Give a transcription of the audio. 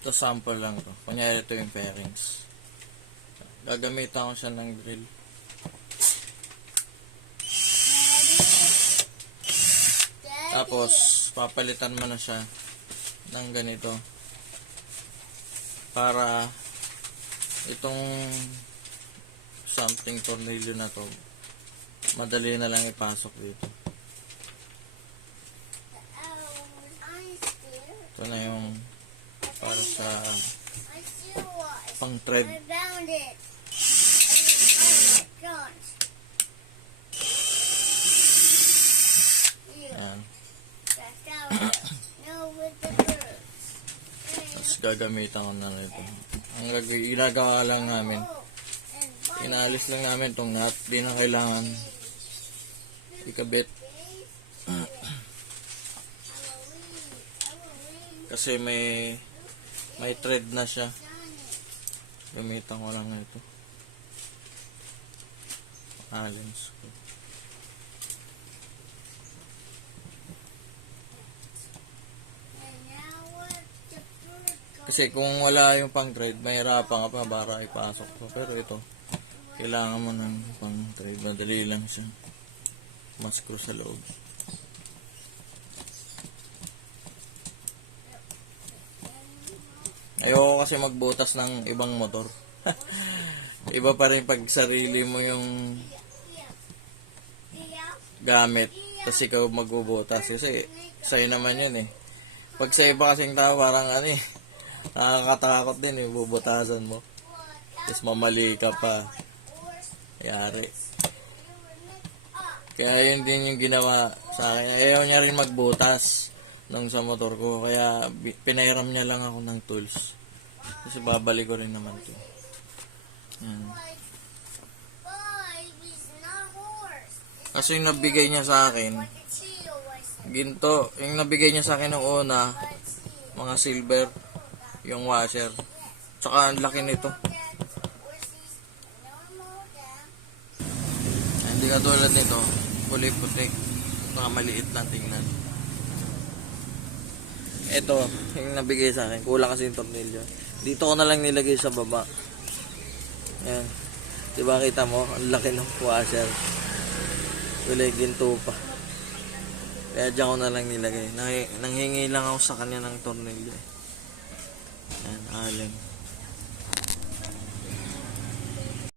Ito sample lang to. Kunyari ito yung fairings. Gagamitan ko siya ng drill. Tapos, papalitan mo na siya ng ganito. Para itong something tornilyo na to, madali na lang ipasok dito. Ito na yung para sa pang thread. Ayan. Tapos gagamitan ko na ito. Ang ginagawa lang namin, inalis lang namin itong nut. Di na kailangan ikabit. Kasi may thread na siya. Gamitan ko lang ito. Allen's screw. Kasi kung wala yung pang thread, mahirapan ka pa para ipasok to. Pero ito, kailangan mo ng pang thread. Madali lang siya. Mas-screw sa loob. Ayoko kasi magbutas ng ibang motor. Iba pa rin pag sarili mo yung gamit, tapos ikaw magbubutas. Kasi sa'yo naman yun eh. Pag sa iba kasing tao, parang ano eh, nakakatakot din eh, bubutasan mo. Tapos mamali ka pa. Yari. Kaya yun din yung ginawa sa akin. Ayaw niya rin magbutas nung sa motor ko. Kaya pinairam niya lang ako ng tools. Kasi babalik ko rin naman ito. Yan. Kasi yung nabigay niya sa akin, ginto. Yung nabigay niya sa akin ng una, mga silver, yung washer. Tsaka ang laki nito. Hindi katulad nito, kulay putik. Mga maliit lang tingnan. Ito, yung nabigay sa akin, kulang kasi yung tornilyo. Dito ko na lang nilagay sa baba. Ayan. Diba kita mo, ang laki ng washer. Kulay ginto pa. Kaya dyan ko na lang nilagay. Nanghingi lang ako sa kanya ng tornilyo. Ayan, Allen.